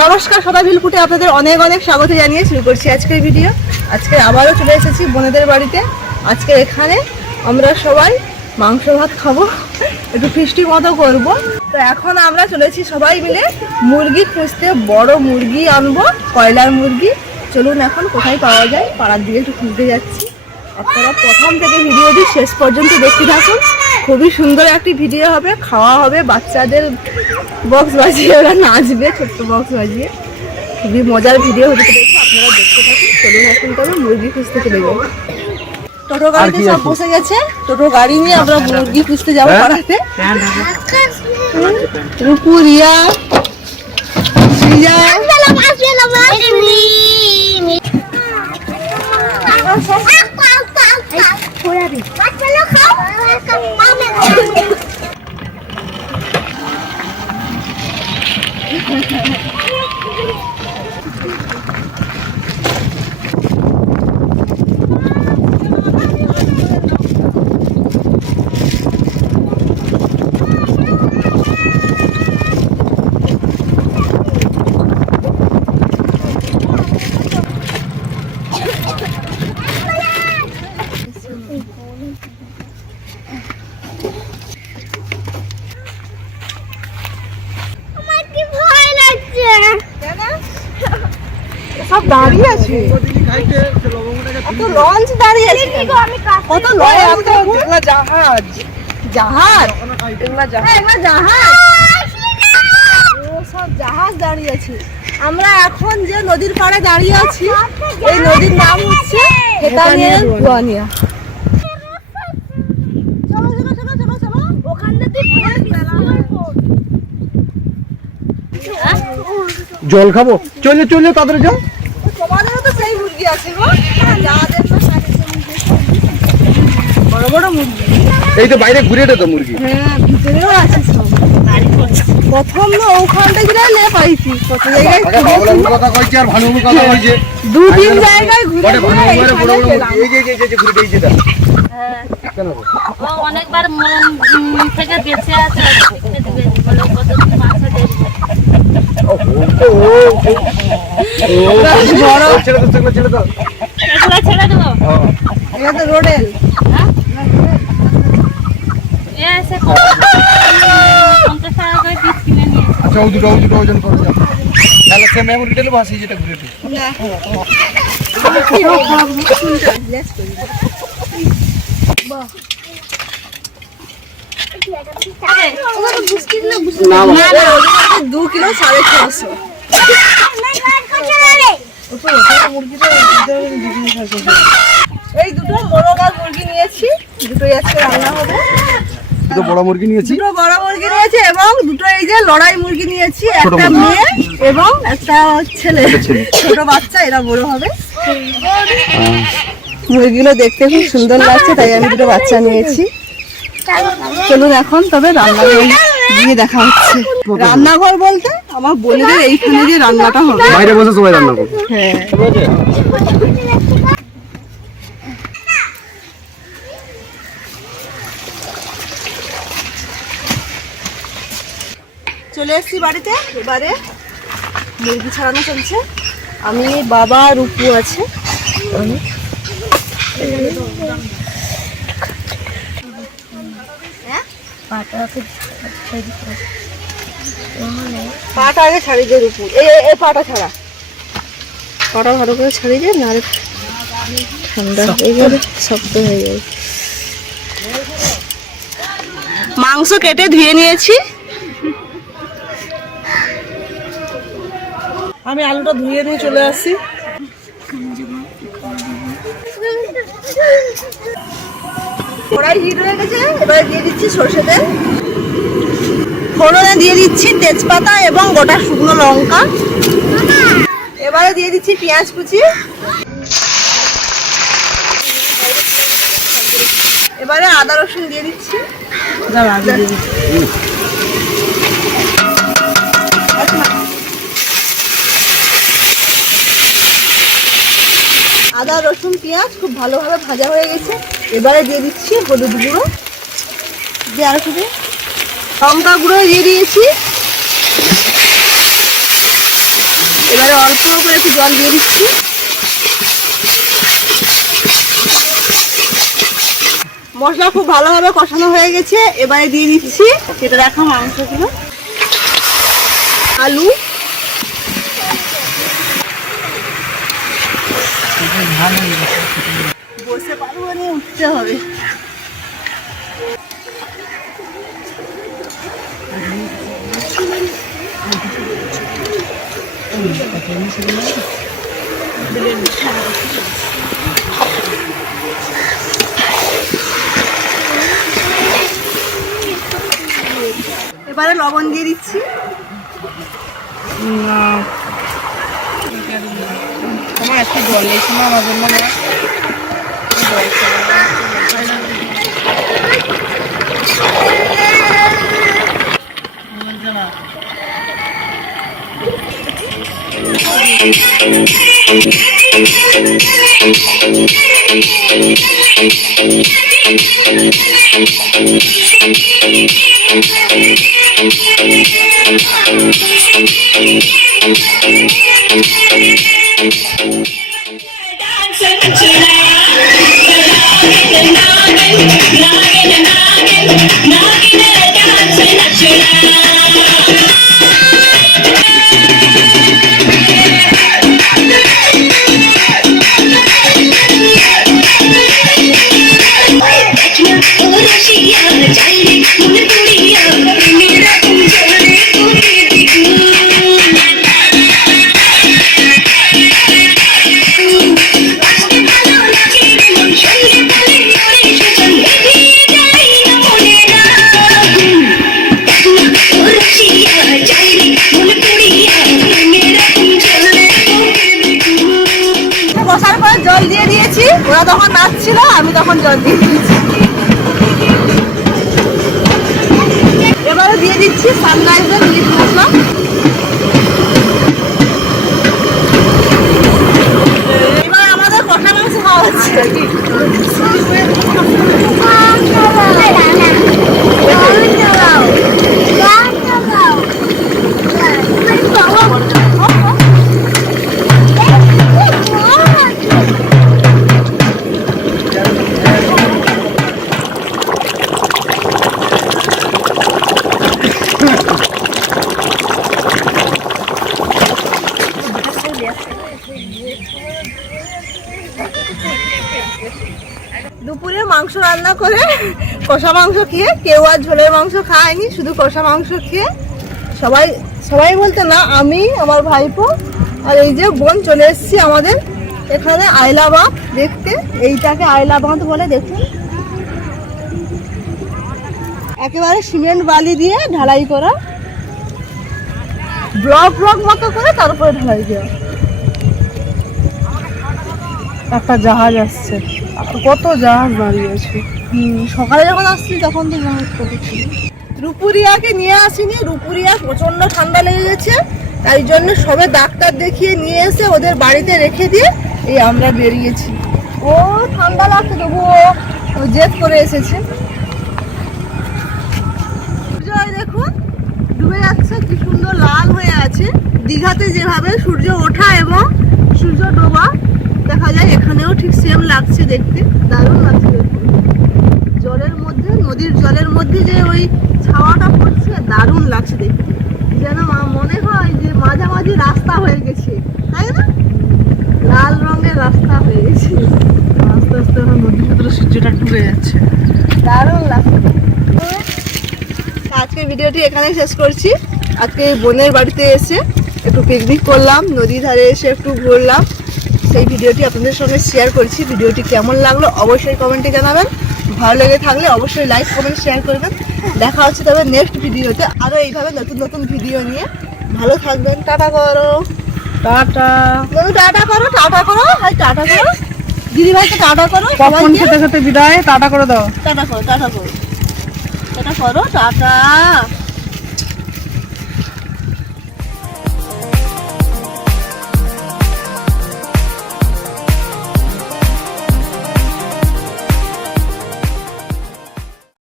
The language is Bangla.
নমস্কার, সদা ভিলকুটে আপনাদের অনেক অনেক স্বাগত জানিয়ে শুরু করছি আজকের ভিডিও। আজকে আবারও চলে এসেছি বোনেদের বাড়িতে। আজকে এখানে আমরা সবাই মাংস ভাত খাবো, একটু ফিস্টি মতো করব। তো এখন আমরা চলেছি সবাই মিলে মুরগি খুঁজতে। বড় মুরগি আনবো, কয়লার মুরগি। চলুন এখন কোথায় পাওয়া যায় পাড়ার দিকে একটু খুঁজতে যাচ্ছি। আপনারা প্রথম থেকে ভিডিওটি শেষ পর্যন্ত দেখতে থাকুন। খুবই সুন্দর একটি ভিডিও হবে, খাওয়া হবে, বাচ্চাদের বক্স বাজিয়ে ওরা নাচবে, ছোট্ট বক্স বাজিয়ে। খুবই মজার ভিডিও হতে চলেছে, আপনারা দেখতে থাকুন। চলুন এখন তবে মুরগি খুঁজতে চলে যাবো। টোটো গাড়িতে সব বসে গেছে, টোটো গাড়ি নিয়ে আমরা মুরগি খুঁজতে যাবো পাড়াতে। রূপু, রিয়া, সব দাঁড়িয়ে আছে, কত লঞ্চ দাঁড়িয়ে আছে, কত জাহাজ জাহাজ সব জাহাজ দাঁড়িয়ে আছে। আমরা এখন যে নদীর পাড়ে দাঁড়িয়ে আছি, এই নদীর নাম হচ্ছে হেতানিয়া গুয়ানিয়া। জল খাবো, চলে চলে তাদের যাও। তোমাদেরও তো সেই মুরগি আছে গো, বড় বড় মুরগি। এই তো বাইরে ঘুরে তো মুরগি। হ্যাঁ, ভিতরেও আছে সব। প্রথম না ওখানটা গিয়ে পাইছি, কত জায়গায় কথা কইছে আর ভানুবাবু কথা কইছে, দু তিন জায়গায় ঘুরে ভানুবাবুরে বড় বড় এই যে ঘুরে দিয়েছে তা। হ্যাঁ, ও অনেকবার মন থেকে বেঁচে আছে, বলে কত মাছ দেবে। ছেড়ে দাও। ছেড়ে দেবো। এটা তো রোডেল। এসে 50 টাকা করে পিস কিনে নিয়েছে। আচ্ছা, ও দুটো ওজন করে দাও। তাহলে সে মেমোরিটা লব আসি যেটা ঘুরে দিই। না, 2 কিলো 650। এই দুটো মোরগ আর মুরগি নিয়েছি, দুটোই আজকে রান্না হবে। দুটো বড় মুরগি নিয়েছি, এবং দুটো এই যে লড়াই মুরগি নিয়েছি, একটা মেয়ে এবং একটা ছেলে, ছোট বাচ্চা, এরা বড় হবে। মুরগিগুলো দেখতে খুব সুন্দর লাগছে, তাই আমি দুটো বাচ্চা নিয়েছি। চলুন এখন তবে রান্নাঘর গিয়ে দেখা হচ্ছে। রান্নাঘর বলতে আমার বোনেদের এইখানে যে রান্নাটা হবে, বাইরে বসে সবাই রান্না করবে। হ্যাঁ, চলে এসেছি বাড়িতে। এবারে মুরগি ছাড়ানো চলছে। আমি, বাবা, রূপু আছে। পাটা আগে ছাড়িয়ে দিয়ে রূপু, এই পাটা ছাড়া, পাটা ভালো করে ছাড়িয়ে দিয়ে, নাহলে ঠান্ডা হয়ে গেলে শক্ত হয়ে যাবে। মাংস কেটে ধুয়ে নিয়েছি। আমি আলুটা ধুয়ে নিয়ে চলে আসছি। কড়াই হিট হয়ে গেছে, এবারে দিয়ে দিচ্ছি সরষে তেল। ফোড়নে দিয়ে দিচ্ছি তেজপাতা এবং গোটা শুকনো লঙ্কা। এবারে দিয়ে দিচ্ছি পেঁয়াজ কুচি। এবারে আদা রসুন দিয়ে দিচ্ছি। আদা রসুন পেঁয়াজ খুব ভালোভাবে ভাজা হয়ে গেছে। এবারে দিয়ে দিচ্ছি হলুদ গুঁড়ো, দিয়ে আর একটু লঙ্কা গুঁড়ো দিয়ে দিয়েছি। এবারে অল্প করে একটু জল দিয়ে দিচ্ছি। মশলা খুব ভালোভাবে কষানো হয়ে গেছে, এবারে দিয়ে দিচ্ছি কেটে রাখা মাংসগুলো, আলু, বসে পারবো না, উঠতে হবে। এবারে লবণ দিয়ে দিচ্ছি। তোমার একটু জল এই সময় আমার জন্য না। কষার পরে জল দিয়ে দিয়েছি, ওরা তখন নাচছিল, আমি তখন জল দিয়ে দিয়েছি। এবারে দিয়ে দিচ্ছি সানরাইজের মিট মশলা। এবার আমাদের কষা মাংস খাওয়া হচ্ছে। দুপুরে মাংস রান্না করে কষা মাংস খেয়ে, কেউ আর ঝোলের মাংস খায়নি, শুধু কষা মাংস খেয়ে সবাই সবাই বলতে না, আমি, আমার ভাইপো আর এই যে বোন চলে এসেছি আমাদের এখানে আইলা বাঁধ দেখতে। এইটাকে আইলা বাঁধ বলে। দেখুন, একেবারে সিমেন্ট বালি দিয়ে ঢালাই করা, ব্লক ব্লক মতো করে তারপরে ঢালাই দেওয়া। একটা জাহাজ আসছে, কত জাহাজ দাঁড়িয়ে আছে। সকালে যখন আসছি তখন তো জাহাজ কত ছিল। রূপুরিয়াকে নিয়ে আসিনি, রূপুরিয়া প্রচন্ড ঠান্ডা লেগে গেছে, তাই জন্য সবে ডাক্তার দেখিয়ে নিয়ে এসে ওদের বাড়িতে রেখে দিয়ে এই আমরা বেরিয়েছি। ও ঠান্ডা লাগছে তবুও জেদ করে এসেছে। সূর্য দেখুন ডুবে যাচ্ছে, কি সুন্দর লাল হয়ে আছে। দীঘাতে যেভাবে সূর্য ওঠা এবং সূর্য ডোবা দেখা যায়, এখানেও ঠিক সেম লাগছে দেখতে, দারুণ লাগছে দেখতে। জলের মধ্যে, নদীর জলের মধ্যে যে ওই ছাওয়াটা পড়ছে, দারুণ লাগছে দেখতে। যেন মনে হয় যে মাঝামাঝি রাস্তা হয়ে গেছে, তাই না? লাল রঙের রাস্তা হয়ে গেছে। আস্তে আস্তে আমার নদীর ভিতরে সূর্যটা ডুবে যাচ্ছে, দারুণ লাগছে। আজকের ভিডিওটি এখানেই শেষ করছি। আজকে বোনের বাড়িতে এসে একটু পিকনিক করলাম, নদীর ধারে এসে একটু ঘুরলাম, সেই ভিডিওটি আপনাদের সঙ্গে শেয়ার করছি। ভিডিওটি কেমন লাগলো অবশ্যই কমেন্টে জানাবেন, ভালো লেগে থাকলে অবশ্যই লাইক কমেন্ট শেয়ার করবেন। দেখা হচ্ছে তবে নেক্সট ভিডিওতে আরও এইভাবে নতুন নতুন ভিডিও নিয়ে। ভালো থাকবেন, টাটা করো, টাটা। টাটা করো, টাটা করো, হাই টাটা করো, দিদিভাইকে টাটা করো, কখন খেতে খেতে বিদায়, টাটা করে দাও। টাটা করো, টাটা করো, টাটা করো, টাটা।